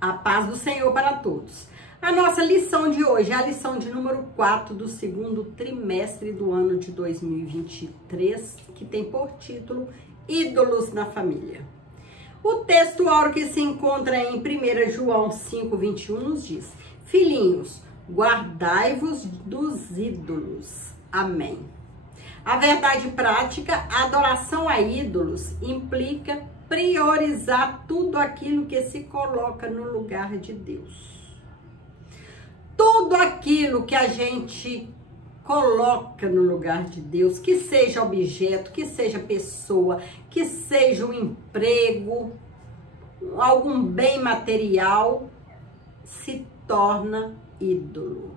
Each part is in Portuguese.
A paz do Senhor para todos. A nossa lição de hoje é a lição de número 4 do segundo trimestre do ano de 2023, que tem por título Ídolos na Família. O texto áureo que se encontra em 1 João 5,21 nos diz: Filhinhos, guardai-vos dos ídolos. Amém. A verdade prática, a adoração a ídolos implica priorizar tudo aquilo que se coloca no lugar de Deus. Tudo aquilo que a gente coloca no lugar de Deus, que seja objeto, que seja pessoa, que seja um emprego, algum bem material, se torna ídolo.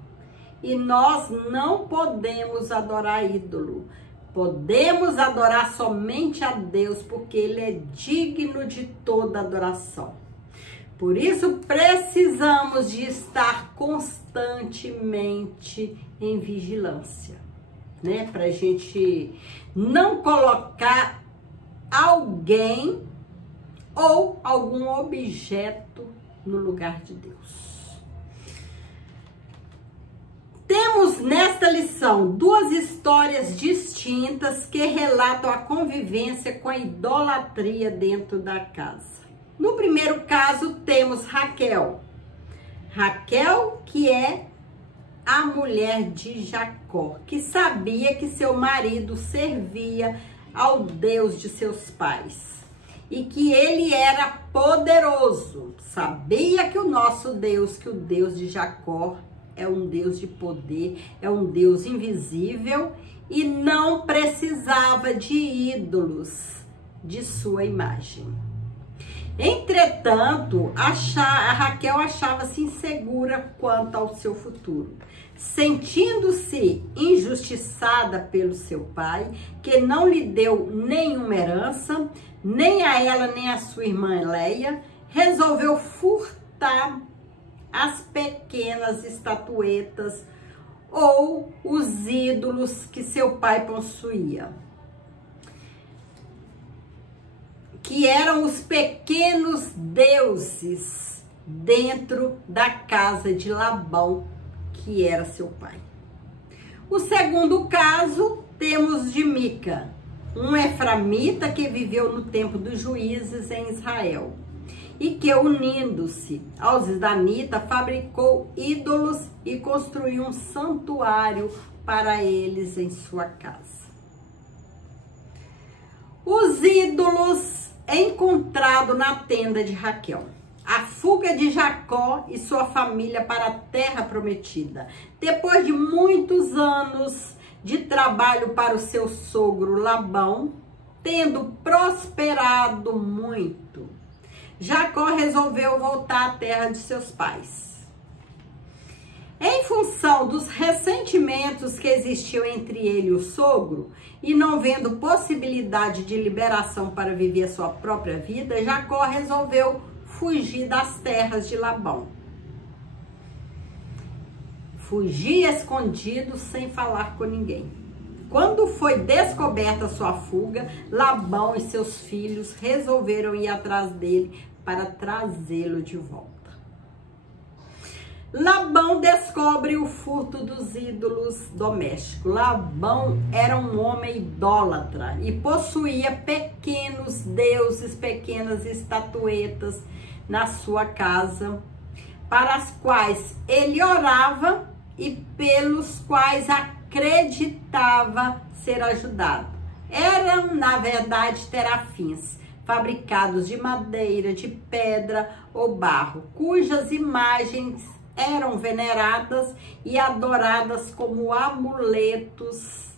E nós não podemos adorar ídolo. Podemos adorar somente a Deus, porque Ele é digno de toda adoração. Por isso, precisamos de estar constantemente em vigilância, né? Para a gente não colocar alguém ou algum objeto no lugar de Deus. Temos nesta lição duas histórias distintas que relatam a convivência com a idolatria dentro da casa. No primeiro caso, temos Raquel. Raquel, que é a mulher de Jacó, que sabia que seu marido servia ao Deus de seus pais e que ele era poderoso. Sabia que o nosso Deus, que o Deus de Jacó, é um Deus de poder, é um Deus invisível e não precisava de ídolos de sua imagem. Entretanto, a Raquel achava-se insegura quanto ao seu futuro, sentindo-se injustiçada pelo seu pai, que não lhe deu nenhuma herança, nem a ela nem a sua irmã Leia, resolveu furtar as pequenas estatuetas ou os ídolos que seu pai possuía, que eram os pequenos deuses dentro da casa de Labão, que era seu pai. O segundo caso, temos de Mica, um eframita que viveu no tempo dos juízes em Israel e que, unindo-se aos danitas, fabricou ídolos e construiu um santuário para eles em sua casa. Os ídolos encontrados na tenda de Raquel. A fuga de Jacó e sua família para a terra prometida. Depois de muitos anos de trabalho para o seu sogro Labão, tendo prosperado muito, Jacó resolveu voltar à terra de seus pais. Em função dos ressentimentos que existiam entre ele e o sogro, e não vendo possibilidade de liberação para viver a sua própria vida, Jacó resolveu fugir das terras de Labão. Fugir escondido, sem falar com ninguém. Quando foi descoberta sua fuga, Labão e seus filhos resolveram ir atrás dele para trazê-lo de volta. Labão descobre o furto dos ídolos domésticos. Labão era um homem idólatra e possuía pequenos deuses, pequenas estatuetas na sua casa, para as quais ele orava e pelos quais acreditava ser ajudado. Eram, na verdade, terafins, fabricados de madeira, de pedra ou barro, cujas imagens eram veneradas e adoradas como amuletos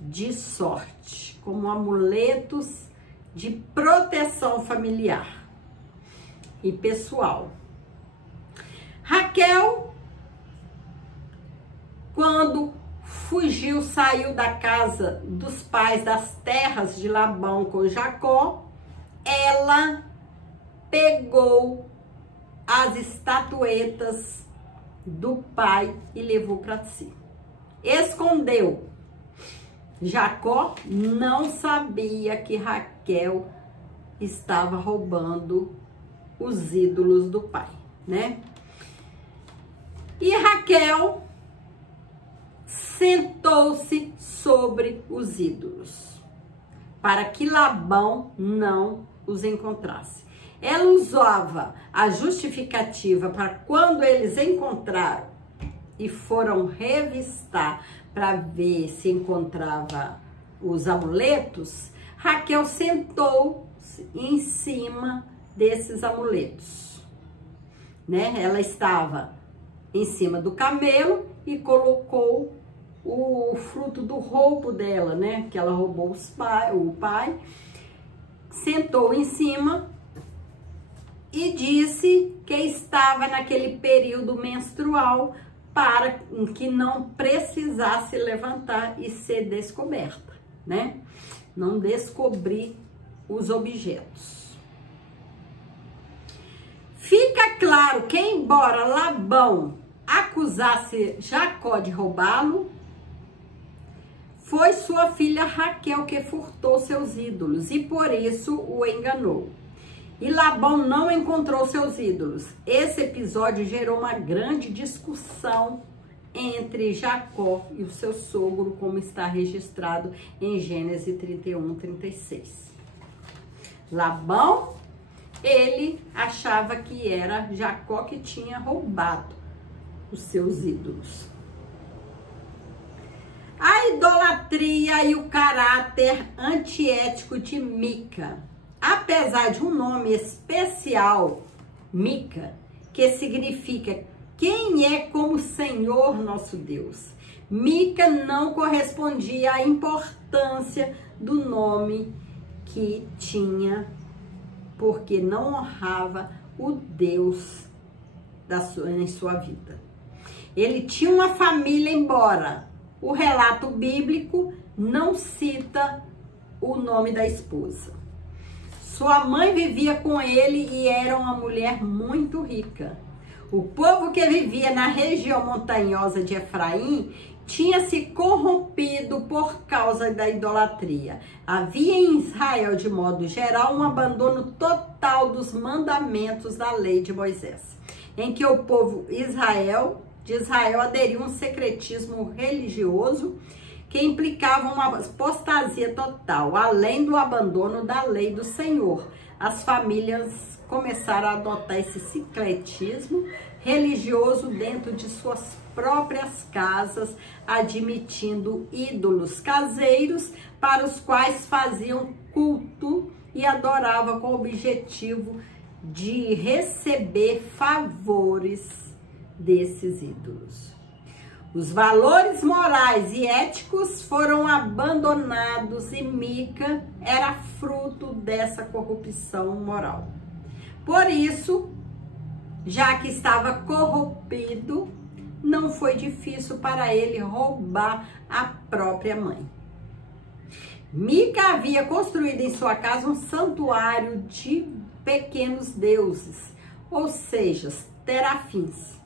de sorte, como amuletos de proteção familiar e pessoal. Raquel, quando fugiu, saiu da casa dos pais, das terras de Labão com Jacó, ela pegou as estatuetas do pai e levou para si. Escondeu. Jacó não sabia que Raquel estava roubando os ídolos do pai. né? E Raquel sentou-se sobre os ídolos, para que Labão não os encontrasse. Ela usava a justificativa para quando eles encontraram e foram revistar para ver se encontrava os amuletos, Raquel sentou em cima desses amuletos, né? Ela estava em cima do camelo e colocou o fruto do roubo dela, né? Que ela roubou o pai, sentou em cima e disse que estava naquele período menstrual para que não precisasse levantar e ser descoberta, né? Não descobrir os objetos. Fica claro que, embora Labão acusasse Jacó de roubá-lo, foi sua filha Raquel que furtou seus ídolos e por isso o enganou. E Labão não encontrou seus ídolos. Esse episódio gerou uma grande discussão entre Jacó e o seu sogro, como está registrado em Gênesis 31, 36. Labão, ele achava que era Jacó que tinha roubado os seus ídolos. A idolatria e o caráter antiético de Mica. Apesar de um nome especial, Mica, que significa quem é como Senhor nosso Deus, Mica não correspondia à importância do nome que tinha, porque não honrava o Deus em sua vida. Ele tinha uma família, embora o relato bíblico não cita o nome da esposa. Sua mãe vivia com ele e era uma mulher muito rica. O povo que vivia na região montanhosa de Efraim tinha se corrompido por causa da idolatria. Havia em Israel, de modo geral, um abandono total dos mandamentos da lei de Moisés, em que o povo de Israel aderiu a um secretismo religioso que implicava uma apostasia total, além do abandono da lei do Senhor. As famílias começaram a adotar esse sincretismo religioso dentro de suas próprias casas, admitindo ídolos caseiros para os quais faziam culto e adoravam com o objetivo de receber favores desses ídolos. Os valores morais e éticos foram abandonados e Mica era fruto dessa corrupção moral. Por isso, já que estava corrompido, não foi difícil para ele roubar a própria mãe. Mica havia construído em sua casa um santuário de pequenos deuses, ou seja, terafins.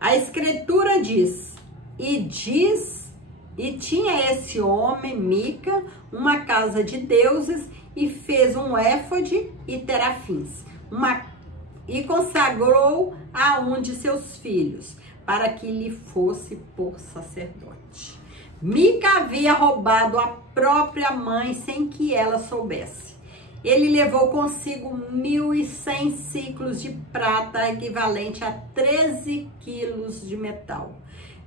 A escritura diz, e tinha esse homem, Mica, uma casa de deuses e fez um éfode e terafins, e consagrou a um de seus filhos, para que lhe fosse por sacerdote. Mica havia roubado a própria mãe sem que ela soubesse. Ele levou consigo 1.100 ciclos de prata, equivalente a 13 quilos de metal.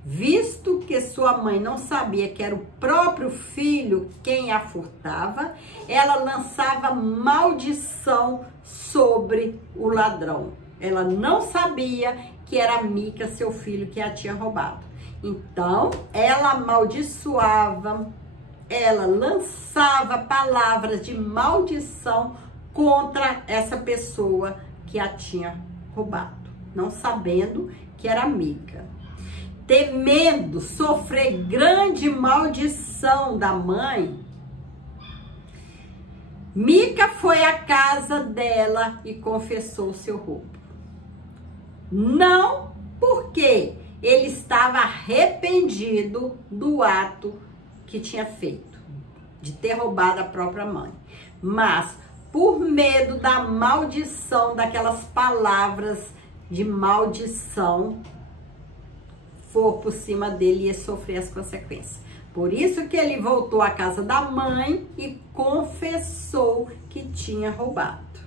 Visto que sua mãe não sabia que era o próprio filho quem a furtava, ela lançava maldição sobre o ladrão. Ela não sabia que era Mica, seu filho, que a tinha roubado. Então, ela amaldiçoava, ela lançava palavras de maldição contra essa pessoa que a tinha roubado, não sabendo que era Mica. Temendo sofrer grande maldição da mãe, Mica foi à casa dela e confessou seu roubo. Não porque ele estava arrependido do ato que tinha feito, de ter roubado a própria mãe, mas por medo da maldição, daquelas palavras de maldição for por cima dele e ia sofrer as consequências. Por isso que ele voltou à casa da mãe e confessou que tinha roubado.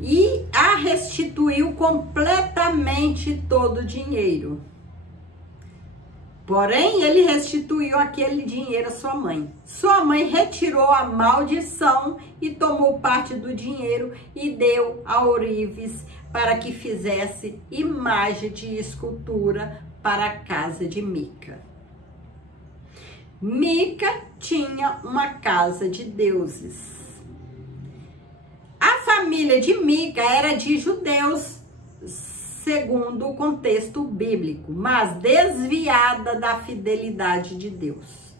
E a restituiu completamente todo o dinheiro. Porém, ele restituiu aquele dinheiro à sua mãe. Sua mãe retirou a maldição e tomou parte do dinheiro e deu a ourives para que fizesse imagem de escultura para a casa de Mica. Mica tinha uma casa de deuses. A família de Mica era de judeus, segundo o contexto bíblico, mas desviada da fidelidade de Deus.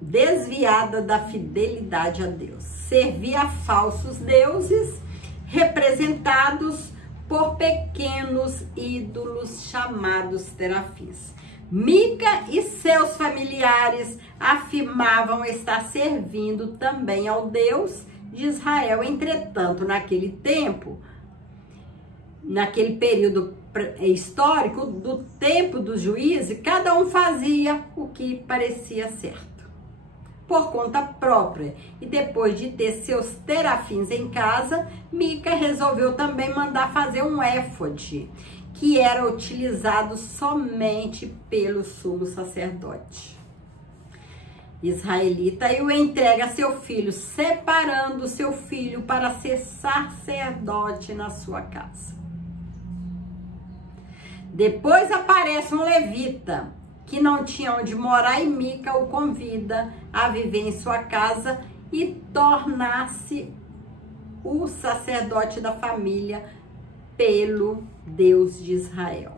Desviada da fidelidade a Deus. Servia a falsos deuses, representados por pequenos ídolos chamados terafins. Mica e seus familiares afirmavam estar servindo também ao Deus de Israel. Entretanto, naquele tempo, naquele período histórico do tempo dos juízes, cada um fazia o que parecia certo, por conta própria. E depois de ter seus terafins em casa, Mica resolveu também mandar fazer um éfode, que era utilizado somente pelo sumo sacerdote israelita, e o entrega a seu filho, separando seu filho para ser sacerdote na sua casa. Depois aparece um levita que não tinha onde morar e Mica o convida a viver em sua casa e tornar-se o sacerdote da família pelo Deus de Israel.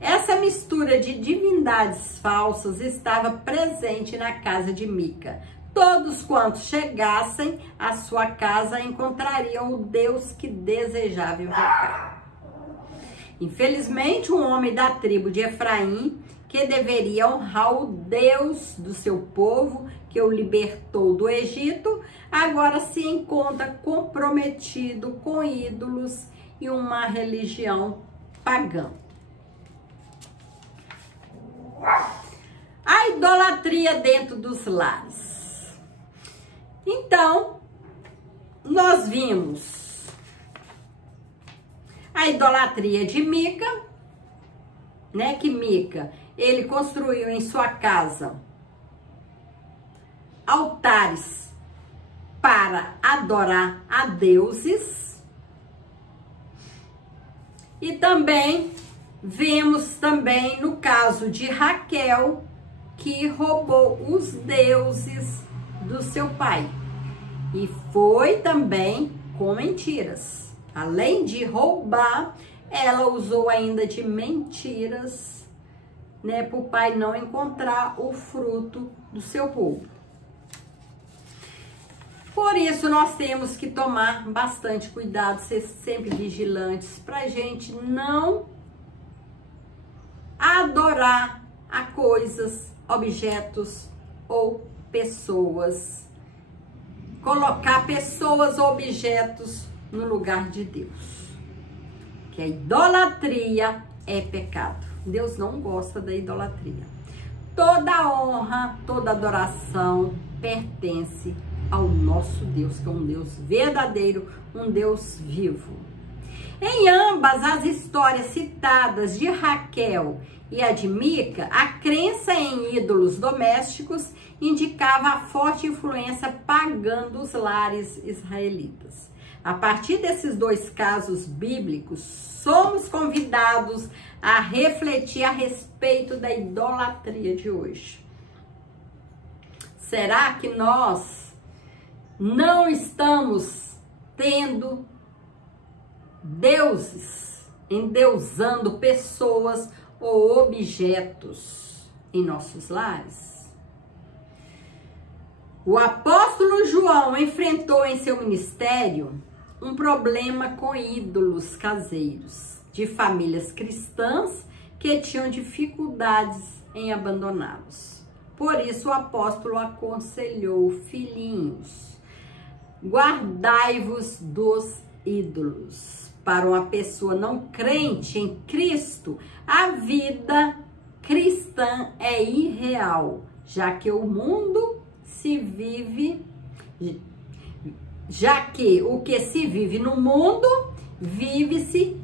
Essa mistura de divindades falsas estava presente na casa de Mica. Todos quantos chegassem à sua casa encontrariam o Deus que desejava invocar. Infelizmente, um homem da tribo de Efraim, que deveria honrar o Deus do seu povo, que o libertou do Egito, agora se encontra comprometido com ídolos e uma religião pagã. A idolatria dentro dos lares. Então, nós vimos a idolatria de Mica, né? Que Mica, ele construiu em sua casa altares para adorar a deuses. E também vemos também no caso de Raquel, que roubou os deuses do seu pai. E foi também com mentiras. Além de roubar, ela usou ainda de mentiras, né, para o pai não encontrar o fruto do seu roubo. Por isso, nós temos que tomar bastante cuidado, ser sempre vigilantes, para a gente não adorar a coisas, objetos ou pessoas. Colocar pessoas ou objetos no lugar de Deus. Que a idolatria é pecado. Deus não gosta da idolatria. Toda honra, toda adoração pertence ao nosso Deus, que é um Deus verdadeiro, um Deus vivo. Em ambas as histórias citadas de Raquel e a de Mica, a crença em ídolos domésticos indicava a forte influência pagã dos lares israelitas. A partir desses dois casos bíblicos, somos convidados a refletir a respeito da idolatria de hoje. Será que nós não estamos tendo deuses, endeusando pessoas ou objetos em nossos lares? O apóstolo João enfrentou em seu ministério um problema com ídolos caseiros de famílias cristãs que tinham dificuldades em abandoná-los. Por isso o apóstolo aconselhou: filhinhos, guardai-vos dos ídolos. Para uma pessoa não crente em Cristo, a vida cristã é irreal, já que o que se vive no mundo, vive-se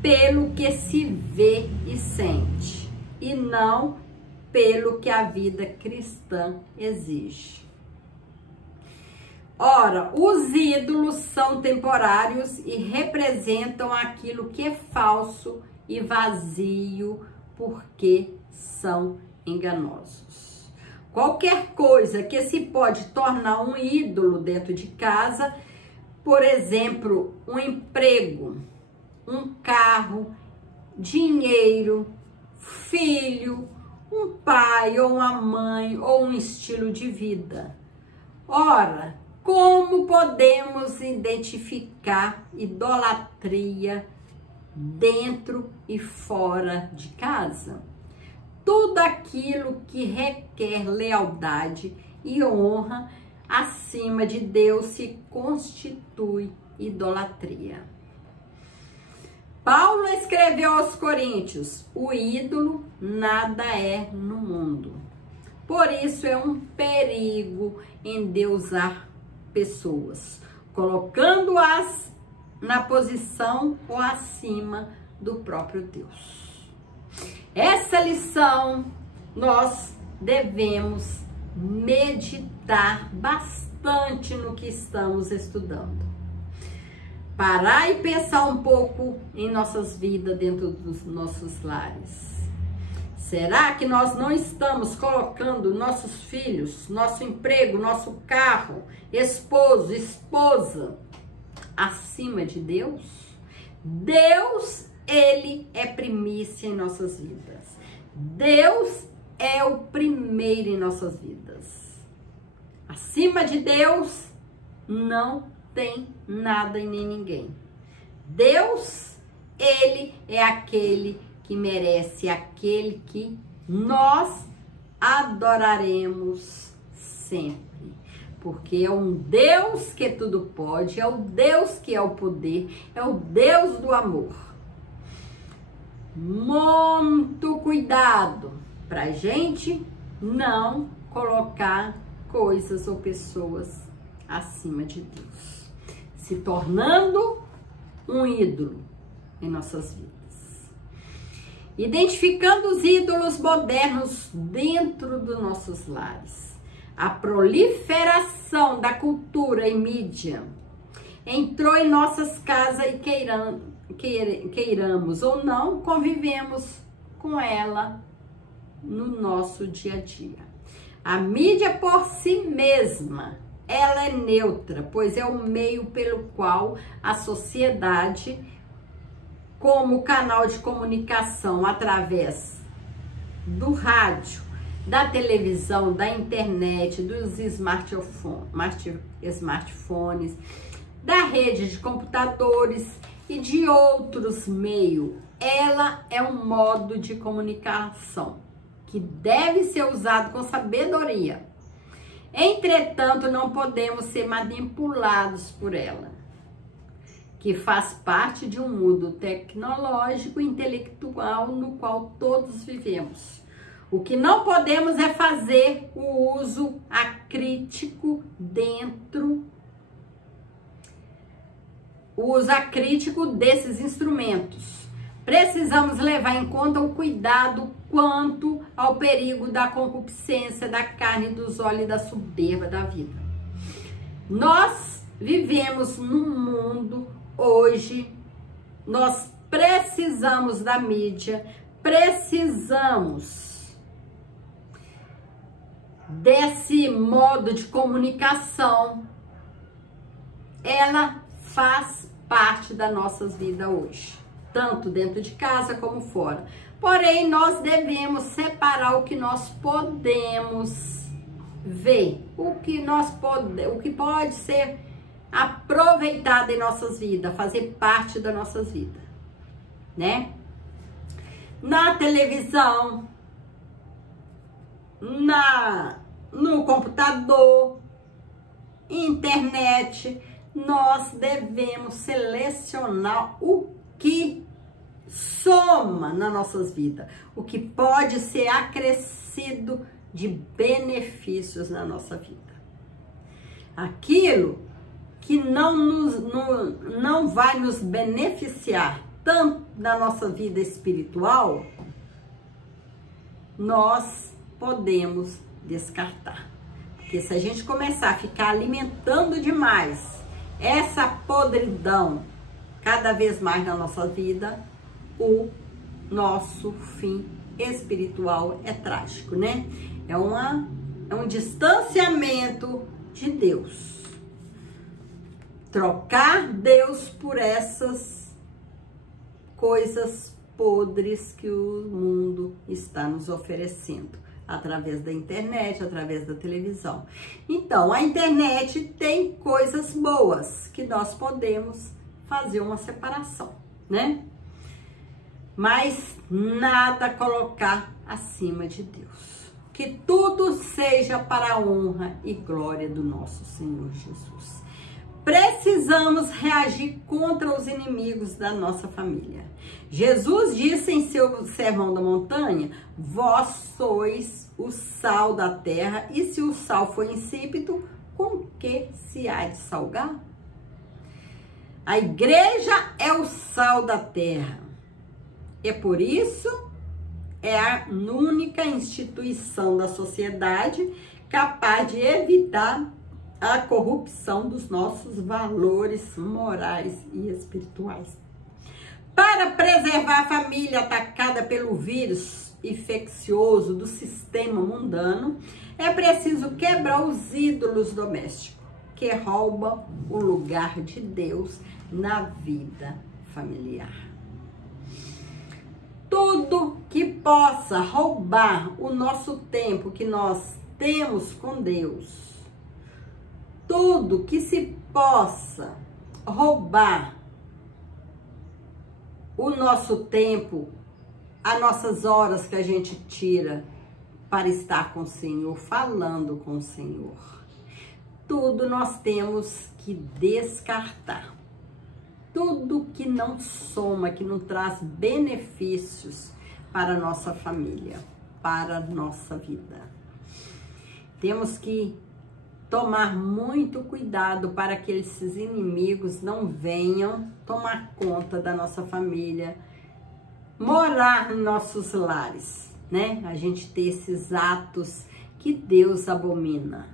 pelo que se vê e sente, e não pelo que a vida cristã exige. Ora, os ídolos são temporários e representam aquilo que é falso e vazio, porque são enganosos. Qualquer coisa que se pode tornar um ídolo dentro de casa, por exemplo, um emprego, um carro, dinheiro, filho, um pai ou uma mãe ou um estilo de vida. Ora, como podemos identificar idolatria dentro e fora de casa? Tudo aquilo que requer lealdade e honra acima de Deus se constitui idolatria. Paulo escreveu aos Coríntios: o ídolo nada é no mundo. Por isso é um perigo endeusar pessoas, colocando-as na posição ou acima do próprio Deus. Essa lição nós devemos meditar bastante no que estamos estudando. Parar e pensar um pouco em nossas vidas dentro dos nossos lares. Será que nós não estamos colocando nossos filhos, nosso emprego, nosso carro, esposo, esposa acima de Deus? Deus, Ele é primícia em nossas vidas. Deus é o primeiro em nossas vidas. Acima de Deus não tem nada e nem ninguém. Deus, Ele é aquele que merece, aquele que nós adoraremos sempre. Porque é um Deus que tudo pode, é o Deus que é o poder, é o Deus do amor. Muito cuidado pra gente não colocar coisas ou pessoas acima de Deus, se tornando um ídolo em nossas vidas. Identificando os ídolos modernos dentro dos nossos lares. A proliferação da cultura e mídia entrou em nossas casas e queiramos ou não, convivemos com ela no nosso dia a dia. A mídia por si mesma, ela é neutra, pois é o meio pelo qual a sociedade, como canal de comunicação através do rádio, da televisão, da internet, dos smartphones, da rede de computadores e de outros meios. Ela é um modo de comunicação que deve ser usado com sabedoria. Entretanto, não podemos ser manipulados por ela, que faz parte de um mundo tecnológico e intelectual no qual todos vivemos. O que não podemos é fazer o uso acrítico desses instrumentos. Precisamos levar em conta o cuidado quanto ao perigo da concupiscência, da carne, dos olhos e da soberba da vida. Nós vivemos num mundo hoje, nós precisamos da mídia, precisamos desse modo de comunicação. Ela faz parte das nossas vidas hoje, tanto dentro de casa como fora. Porém, nós devemos separar o que nós podemos ver, o que pode ser aproveitado em nossas vidas, fazer parte das nossas vidas, né? Na televisão, no computador, internet, nós devemos selecionar o que soma nas nossas vidas, o que pode ser acrescido de benefícios na nossa vida. Aquilo que não vai nos beneficiar tanto na nossa vida espiritual, nós podemos descartar. Porque se a gente começar a ficar alimentando demais essa podridão cada vez mais na nossa vida, o nosso fim espiritual é trágico, né? É um distanciamento de Deus. Trocar Deus por essas coisas podres que o mundo está nos oferecendo, através da internet, através da televisão. Então, a internet tem coisas boas que nós podemos fazer uma separação, né? Mas nada colocar acima de Deus. Que tudo seja para a honra e glória do nosso Senhor Jesus. Precisamos reagir contra os inimigos da nossa família. Jesus disse em seu Sermão da Montanha: vós sois o sal da terra, e se o sal for insípido, com que se há de salgar? A igreja é o sal da terra. É por isso, é a única instituição da sociedade capaz de evitar a corrupção dos nossos valores morais e espirituais. Para preservar a família atacada pelo vírus infeccioso do sistema mundano, é preciso quebrar os ídolos domésticos que roubam o lugar de Deus na vida familiar. Tudo que possa roubar o nosso tempo que nós temos com Deus, tudo que se possa roubar o nosso tempo, as nossas horas que a gente tira para estar com o Senhor, falando com o Senhor, tudo nós temos que descartar. Tudo que não soma, que não traz benefícios para a nossa família, para a nossa vida. Temos que tomar muito cuidado para que esses inimigos não venham tomar conta da nossa família, morar em nossos lares, né? A gente ter esses atos que Deus abomina.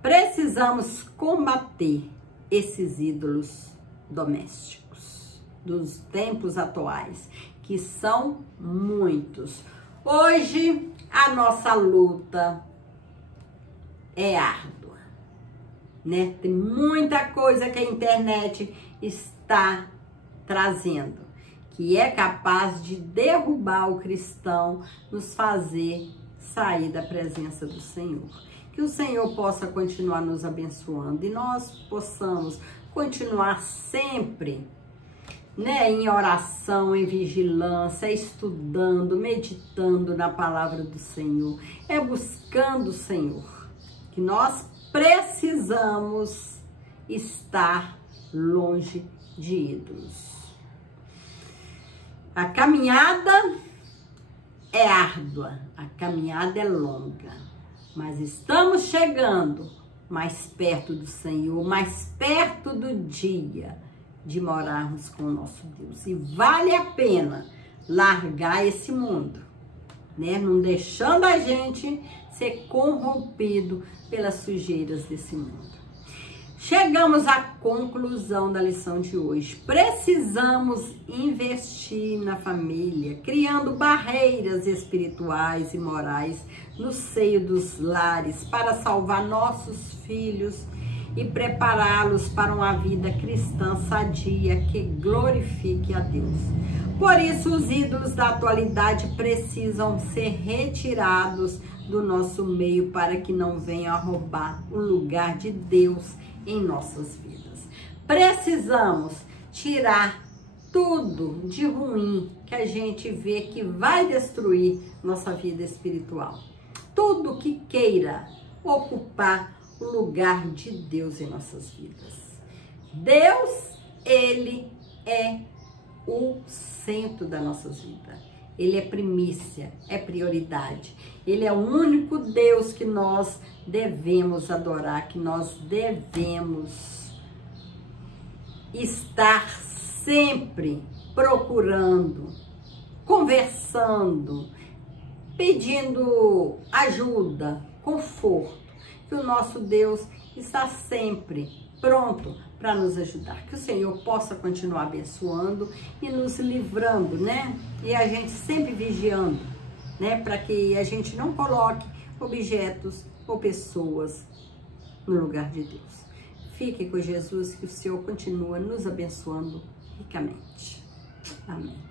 Precisamos combater esses ídolos domésticos dos tempos atuais, que são muitos. Hoje, a nossa luta é árdua, né? Tem muita coisa que a internet está trazendo, que é capaz de derrubar o cristão, nos fazer sair da presença do Senhor. Que o Senhor possa continuar nos abençoando e nós possamos continuar sempre, né, em oração, em vigilância, estudando, meditando na palavra do Senhor, buscando o Senhor, que nós precisamos estar longe de ídolos. A caminhada é árdua, a caminhada é longa, mas estamos chegando mais perto do Senhor, mais perto do dia de morarmos com o nosso Deus. E vale a pena largar esse mundo, né? Não deixando a gente ser corrompido pelas sujeiras desse mundo. Chegamos à conclusão da lição de hoje. Precisamos investir na família, criando barreiras espirituais e morais no seio dos lares para salvar nossos filhos e prepará-los para uma vida cristã sadia que glorifique a Deus. Por isso, os ídolos da atualidade precisam ser retirados do nosso meio para que não venham a roubar o lugar de Deus em nossas vidas. Precisamos tirar tudo de ruim que a gente vê que vai destruir nossa vida espiritual. Tudo que queira ocupar o lugar de Deus em nossas vidas. Deus, Ele é o centro das nossas vidas. Ele é primícia, é prioridade. Ele é o único Deus que nós devemos adorar, que nós devemos estar sempre procurando, conversando, pedindo ajuda, conforto, que o nosso Deus está sempre pronto para nos ajudar. Que o Senhor possa continuar abençoando e nos livrando, né? E a gente sempre vigiando, né? Para que a gente não coloque objetos ou pessoas no lugar de Deus. Fique com Jesus, que o Senhor continua nos abençoando ricamente. Amém.